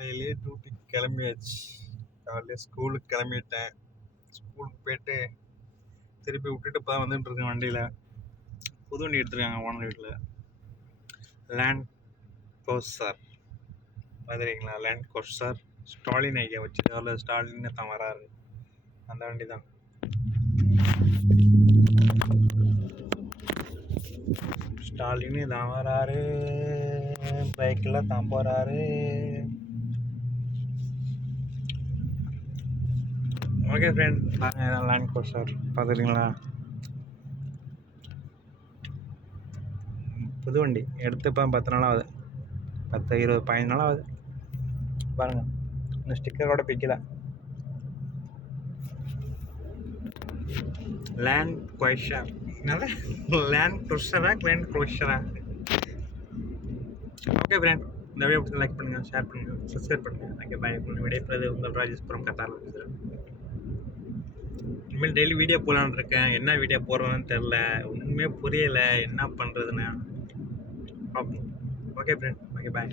காலையிலே டியூட்டிக்கு கிளம்பியாச்சு. காலையிலே ஸ்கூலுக்கு கிளம்பிட்டேன். ஸ்கூலுக்கு போயிட்டு திருப்பி விட்டுட்டு இப்போ தான் வந்துட்டு இருக்கேன் வண்டியில். புது வண்டி எடுத்துருக்காங்க ஓனர் வீட்டில் லேண்ட் கோஸ்டர் பார்த்துருக்கீங்களா லேண்ட் கோஸ்டர் ஸ்டாலின் ஐயா அதில் ஸ்டாலின் தான் வராரு. அந்த வண்டி தான் ஸ்டாலின் தான் வராரு. பைக்கில் தான் போகிறாரு ஓகே ஃப்ரெண்ட் பாருங்கள் லேண்ட் கோஸ்டர் பார்த்துருக்கீங்களா புது வண்டி எடுத்து பத்து நாள் ஆகுது பத்து இருபது பதினஞ்சு நாள் ஆகுது பாருங்கள் இந்த ஸ்டிக்கரோட கூட பிக்கல லேண்ட் கொஷர் என்னது லேண்ட் க்ரொஷரா லேண்ட் க்ரொஷரா ஓகே ஃப்ரெண்ட் இந்த வீடியோ பிடிச்சி லைக் பண்ணுங்கள் ஷேர் பண்ணுங்கள் சப்ஸ்கிரைப் பண்ணுங்கள் ஓகே பாய் விடைப்பது உங்கள் ராஜேஸ்வரம் கத்தாரில் பேசுகிறேன் இனிமேல் டெய்லி வீடியோ போகலான்னு இருக்கேன். என்ன வீடியோ போடுறேன்னு தெரில ஒன்றுமே புரியலை. என்ன பண்ணுறதுன்னு ஓகே ஃப்ரெண்ட் ஓகே பாய்